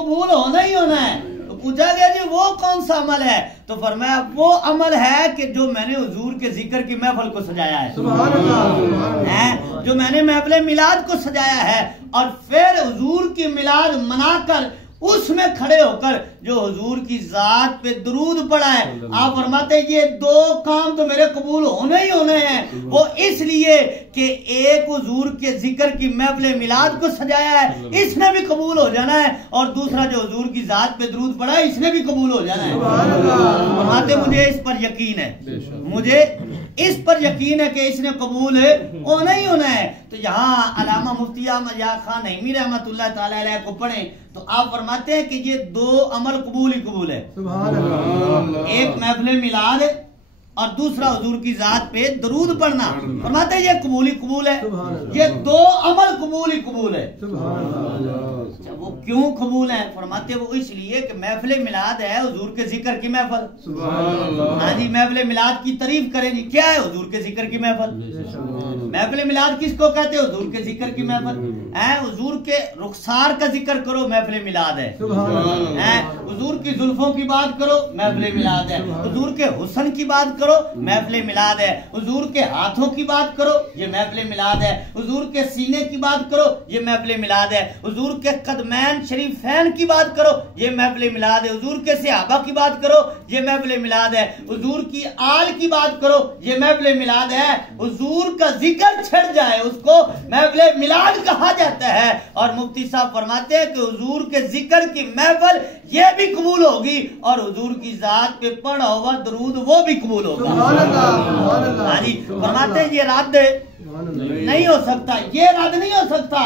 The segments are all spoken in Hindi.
कबूल होना ही होना है। तो पूछा गया जी वो कौन सा अमल है? तो फरमाया वो अमल है कि जो मैंने हुजूर के जिक्र की महफिल को सजाया है, सुभान अल्लाह, है जो मैंने महफिल मिलाद को सजाया है और फिर हुजूर की मिलाद मनाकर उसमें खड़े होकर जो हुजूर की जात पे दरूद पड़ा है। आप फरमाते हैं ये दो काम तो मेरे कबूल होने ही होने हैं। वो इसलिए कि एक हुजूर के जिक्र की महफिल मिलाद को सजाया है, इसने भी कबूल हो जाना है, और दूसरा जो हुजूर की जात पे दरूद पड़ा है इसने भी कबूल हो जाना है। फरमाते मुझे इस पर यकीन है, मुझे इस पर यकीन है कि इसने कबूल होना ही होना है। तो यहाँ अल्लामा मुफ्ती अहमद यार खान नईमी रहमतुल्लाह ताला अलैह को पढ़े तो आप फरमाते हैं कि ये दो अमल कबूल ही कबूल है। एक महफिल मिलाद और दूसरा हुजूर की जात पे दरूद पढ़ना, फरमाते हैं ये कबूल ही कबूल है। ये दो अमल कबूल ही कबूल है। वो क्यों कबूल है? फरमाते वो इसलिए कि महफिल मिलाद है हुजूर के जिक्र की महफिल। हाँ जी, महफिल मिलाद की तारीफ करें जी, क्या है? हुजूर के जिक्र की महफिल। महफिल मिलाद किसको कहते हैं? हुजूर के जिक्र की महफिल है। हुजूर के रुखसार का जिक्र करो, महफिल मिलाद है। हुजूर की जुल्फों की बात करो, महफिल मिलाद है। हुजूर के हुस्न की बात करो, महफिल मिलाद है। हुजूर के हाथों की बात करो, ये महफिल मिलाद है। हुजूर के सीने की बात करो, ये महफिल मिलाद है। हुजूर के कदमैन शरीफैन की बात करो, ये महफिल मिलाद है। हुजूर के सहाबा की बात करो, ये महफिल मिलाद है। हुजूर की आल की बात करो, ये महफिल मिलाद है। हुजूर का जिक्र छड़ जाए उसको महफिल मिलाद कहा जाता है। और मुफ्ती साहब फरमाते हैं कि हुजूर के जिक्र की महफिल ये भी कबूल होगी और हुजूर की जात पे पढ़ा हुआ दरूद वो भी कबूल होगा। हाँ जी, फरमाते हैं ये रद्द नहीं हो सकता, ये रद्द नहीं हो सकता।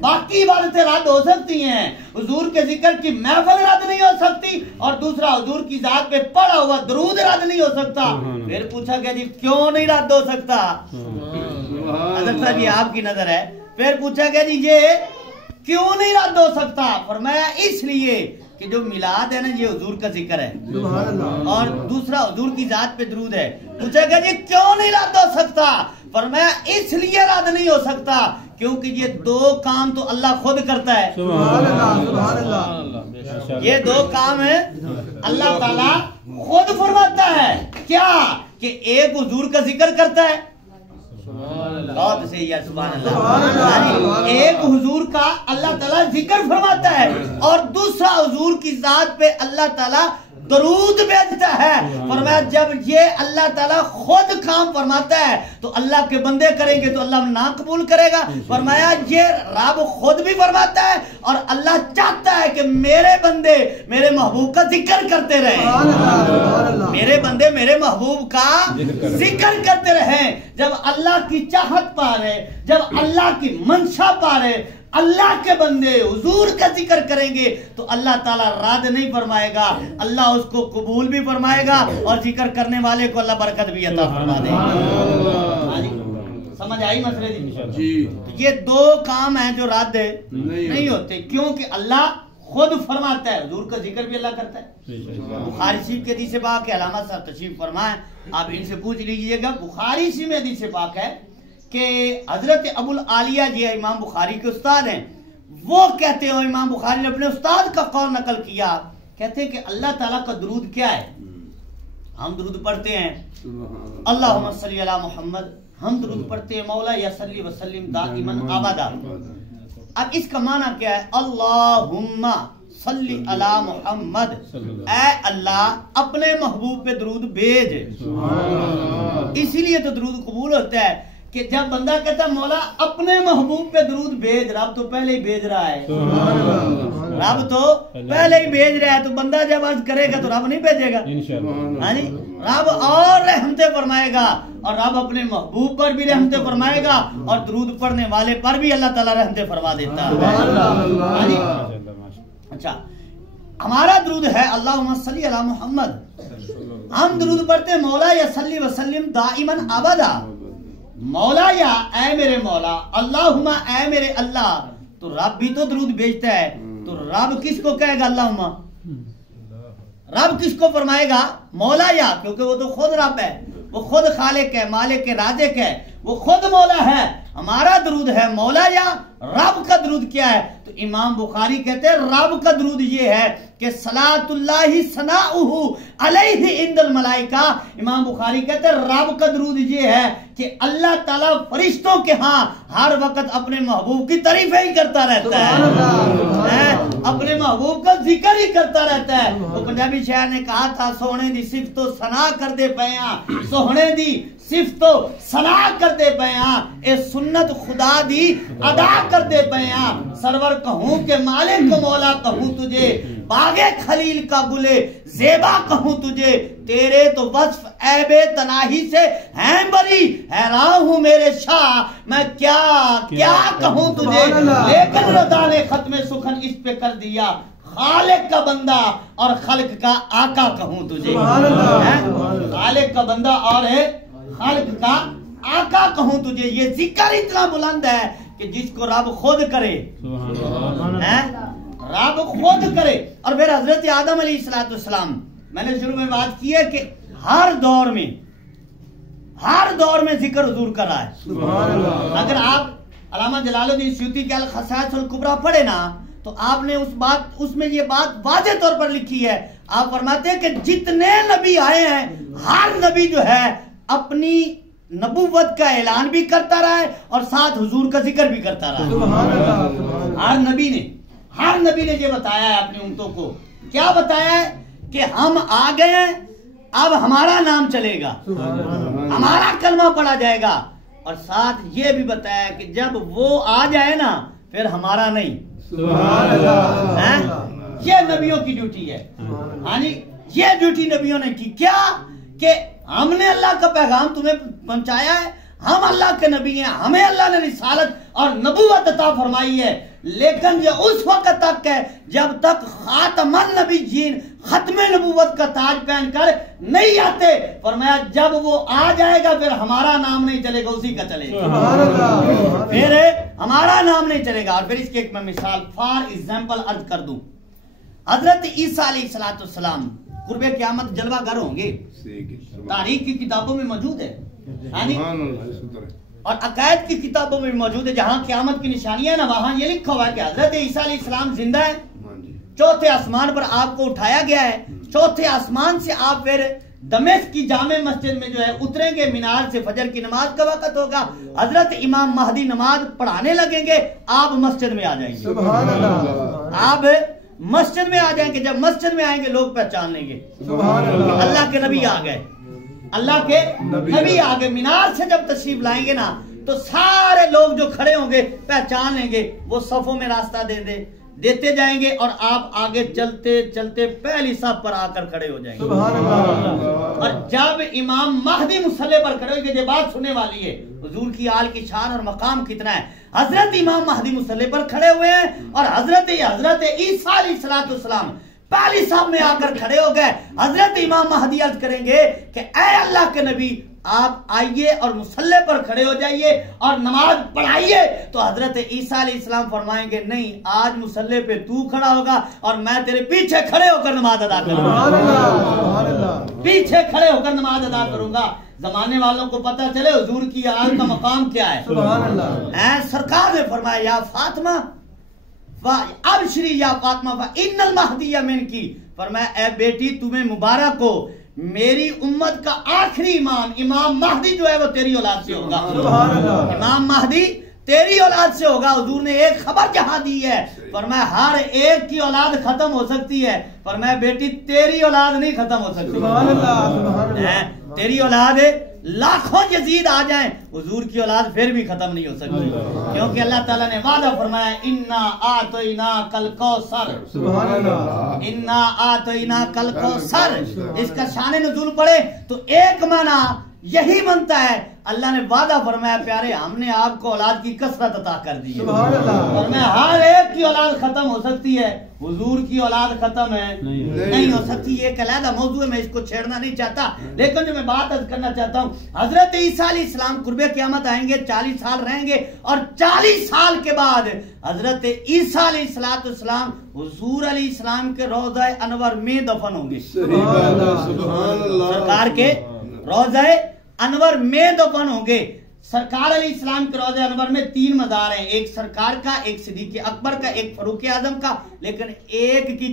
बाकी इबादतें रद्द हो सकती हैं, हुजूर के जिक्र की महफिल रद्द नहीं हो सकती, और दूसरा हुजूर की जात पे पढ़ा हुआ दरूद रद्द नहीं हो सकता। फिर पूछा गया जी क्यों नहीं रद्द हो सकता? हज़रत साहब ये आपकी नजर है। फिर पूछा गया जी ये क्यों नहीं रद्द हो सकता? फरमाया इसलिए कि जो मिलाद है ना ये हुजूर का जिक्र है और दूसरा हुजूर की जात पे दरूद है। पूछा गया जी क्यों नहीं रद्द हो सकता? फरमाया इसलिए रद्द नहीं हो सकता क्योंकि ये दो काम तो अल्लाह खुद करता है। ये दो काम है अल्लाह ताला खुद फरमाता है। क्या? कि एक हुजूर का जिक्र करता है, बहुत सही है, सुभान अल्लाह। एक हुजूर का अल्लाह ताला जिक्र फरमाता है और दूसरा हुजूर की जात पे अल्लाह ताला दरूद भेजता है। फरमाया जब ये अल्लाह ताला खुद काम फरमाता है तो अल्लाह के बंदे करेंगे तो अल्लाह ना कबूल करेगा। फरमाया ये रब खुद भी फरमाता है और अल्लाह चाहता है कि मेरे बंदे मेरे महबूब का जिक्र करते रहे, मेरे बंदे मेरे महबूब का जिक्र करते रहे। जब अल्लाह की चाहत पा रहे, जब अल्लाह की मंशा पा रहे, अल्लाह के बंदे हुजूर का जिक्र करेंगे तो अल्लाह ताला रद्द नहीं फरमाएगा, अल्लाह उसको कबूल भी फरमाएगा और जिक्र करने वाले को अल्लाह बरकत भी अता फरमा देगा। समझ आई मसले जी? तो ये दो काम हैं जो रद्द नहीं होते क्योंकि अल्लाह खुद फरमाता है, हुजूर का जिक्र भी अल्लाह करता है। बुखारी शरीफ के हदीस पाक है, अल्लामा साहब तशरीफ फरमाए, आप इनसे पूछ लीजिएगा। बुखारी शरीफ में हदीस पाक है कि हजरत अबुल आलिया जी इमाम बुखारी के उस्ताद हैं, वो कहते हैं, इमाम बुखारी ने अपने उस्ताद का कौल नकल किया, कहते हैं कि अल्लाह ताला का दरूद क्या है? हम दरूद पढ़ते हैं अल्लाहुम्मा सल्ली अला मुहम्मद, हम दरूद पढ़ते हैं मौला या सल्ली व सल्लिम दाइमन अबदा। अब इसका माना क्या है? अल्लाहुम्मा सल्ली अला मुहम्मद, ऐ अल्लाह अपने महबूब पे दरूद भेज। इसीलिए तो दरूद कबूल होता है कि जब बंदा कहता है मौला अपने महबूब पे दरूद भेज, रब तो पहले ही भेज रहा है, रब तो पहले ही भेज रहा है, तो बंदा जब अर्ज करेगा तो रब नहीं भेजेगा? हाँ जी, रब और रहमतें फरमाएगा और रब अपने महबूब पर भी रहमतें फरमाएगा और दरूद पढ़ने वाले पर भी अल्लाह ताला रहमतें फरमा देता है। अच्छा, हमारा दरूद है अल्लाहुम्मा सल्ली अला मुहम्मद, हम दरूद पढ़ते हैं मौला या सल्ली व सल्लिम दाइमन अबदा, मौला या ऐ मेरे मौला, अल्लाहुम्मा ऐ मेरे अल्लाह। तो रब भी तो दरूद भेजता है, तो रब किसको कहेगा अल्लाहुम्मा? रब किसको फरमाएगा? मौला या, क्योंकि वो तो खुद रब है, वो खुद खालिक है, मालिक है, राज़िक है, वो खुद मौला है। हमारा दरूद है मौला या रब का दरूद क्या है? तो इमाम बुखारी कहते हैं रब का दरूद ये है कि सलातुल्लाहि सनाउहु अलैहि इंदल मलाइका। इमाम बुखारी कहते हैं रब का दरूद ये है कि अल्लाह ताला फरिश्तों के हाँ हर वक्त अपने महबूब की तारीफें ही करता रहता है, अपने महबूब का जिक्र ही करता रहता है। वो पंजाबी शायर ने कहा था सोहने दी सिफ्त तो सना कर दे पया, सोहने दी सिर्फ तो सलाह कर दे पया, ए सुन्नत खुदा दी अदा कर दे पया। सरवर कहूं के मालिक को मौला कहूं तुझे, बागे खलील का गुले जेबा कहूं तुझे, तेरे तो वस्फ ऐबे तनाही से हैं बरी, हैरान हूं मेरे शाह मैं क्या क्या कहूं तुझे। लेकिन रदा ने खत्मे सुखन इस पे कर दिया, खालिक का बंदा और खल्क का आका कहूं तुझे। खालिक का बंदा और है खालिक का आका कहूं तुझे। ये जिक्र इतना बुलंद है कि जिसको रब खुद करे, रब खुद करे। और फिर हजरत आदम अलैहिस्सलाम, मैंने शुरू में बात की है कि हर दौर में जिक्र हुजूर कर रहा है। अगर आप अल्लामा जलालुद्दीन सयूती के अल खसाइस अल कुबरा पढ़े ना तो आपने उसमें ये बात वाज़े तौर पर लिखी है। आप फरमाते हैं कि जितने नबी आए हैं हर नबी जो है अपनी नबूवत का ऐलान भी करता रहा है और साथ हुजूर का जिक्र भी करता रहा है। हर नबी ने ये बताया है अपनी उम्मतों को। क्या बताया है कि हम आ गए हैं, अब हमारा नाम चलेगा, हमारा कलमा पढ़ा जाएगा। और साथ ये भी बताया कि जब वो आ जाए ना फिर हमारा नहीं। ये नबियों की ड्यूटी है। हाँ जी, ये ड्यूटी नबियों ने की। क्या कि हमने अल्लाह का पैगाम तुम्हें पहुंचाया है, हम अल्लाह के नबी हैं, हमें अल्लाह ने रिसालत और नबूवत अता फरमाई है। लेकिन ये उस वक्त तक है जब तक खातमन नबीयीन खत्मे नबूवत का ताज पहनकर नहीं आते। फरमाया जब वो आ जाएगा फिर हमारा नाम नहीं चलेगा, उसी का चलेगा, फिर हमारा नाम नहीं चलेगा। और फिर इसकी एक मैं मिसाल फॉर एग्जाम्पल अर्ज कर दूं। हजरत ईसा अलैहिस्सलाम कुर्बे क़यामत जलवागर होंगे, तारीख की किताबों में मौजूद है और अकायद की किताबों में मौजूद है। जहां क़यामत की निशानियां है ना वहां ये लिखा हुआ है कि हजरत ईसा अलैहिस्सलाम जिंदा है, चौथे आसमान पर आपको उठाया गया है, चौथे आसमान से आप फिर दमिश्क की जामे मस्जिद में जो है उतरेंगे, मीनार से फजर की नमाज का वक्त होगा, हजरत इमाम महदी नमाज पढ़ाने लगेंगे, आप मस्जिद में आ जाएंगे। सुभान अल्लाह। आप मस्जिद में आ जाएंगे, जब मस्जिद में आएंगे लोग पहचान लेंगे अल्लाह के नबी आ गए, अल्लाह के नबी आ गए। मीनार से जब तशरीफ लाएंगे ना तो सारे लोग जो खड़े होंगे पहचान लेंगे, वो सफों में रास्ता देते जाएंगे और आप आगे चलते चलते पहली साफ पर आकर खड़े हो जाएंगे। और जब इमाम महदी मुसल्ले पर खड़े होंगे, ये बात सुनने वाली है हुजूर की आल की शान और मकाम कितना है। हजरत इमाम महदी मुसल्ले पर खड़े हुए हैं और हजरत ईसा अलैहिस्सलाम पहली साहब में आकर खड़े हो गए। हजरत इमाम महदी अर्ज करेंगे कि ऐ अल्लाह के नबी आप आइए और मुसल्ले पर खड़े हो जाइए और नमाज पढ़ाइए। तो हजरत ईसा अलैहिस्सलाम फरमाएंगे नहीं, आज मुसल्ले पे तू खड़ा होगा और मैं तेरे पीछे खड़े होकर नमाज अदा करूंगा, पीछे खड़े होकर नमाज अदा करूंगा। जमाने वालों को पता चले हुजूर की आल का मकाम क्या है। सरकार ने फरमाया या फातिमा अब श्री या फातिमा इन्नल महदी मिन की, फरमाया ए बेटी तुम्हें मुबारक हो, मेरी उम्मत का आखिरी इमाम महदी जो है वो तेरी औलाद से होगा। इमाम महदी तेरी औलाद से होगा। हुजूर ने एक खबर जहां दी है, फरमाया हर एक की औलाद खत्म हो सकती है, फरमाया बेटी तेरी औलाद नहीं खत्म हो सकती। तेरी औलाद लाखों यजीद आ जाएं, हुजूर की औलाद फिर भी खत्म नहीं हो सकती, क्योंकि अल्लाह ताला ने वादा फरमाया इन्ना आतोइना कल कौसर, इन्ना आतोइना कल कौसर। इसका शान नुज़ूल पढ़े तो एक माना यही बनता है, अल्लाह ने वादा फरमाया प्यारे हमने आपको औलाद की कसरत अता कर दी है। और मैं हर एक की औलाद खत्म हो सकती है, हुजूर की औलाद खत्म है नहीं हो सकती। ये एक अलग मौजू है, मैं इसको छेड़ना नहीं चाहता, लेकिन जो मैं बात अर्ज करना चाहता हूँ, हजरत ईसा अलैहिस्सलाम कुर्बे क़यामत आएंगे, 40 साल रहेंगे और 40 साल के बाद हजरत ईसा अलैहिस्सलाम हुजूर अलैहिस्सलाम के रोज़ा अनवर में दफन होंगे। सरकार के रोज़ा अनवर में दफन होंगे। सरकार अली इस्लाम के रोज़े अनवर में 3 मज़ार हैं, एक सरकार का, एक सिद्दीक़ अकबर का, एक फारूक आज़म का, लेकिन एक की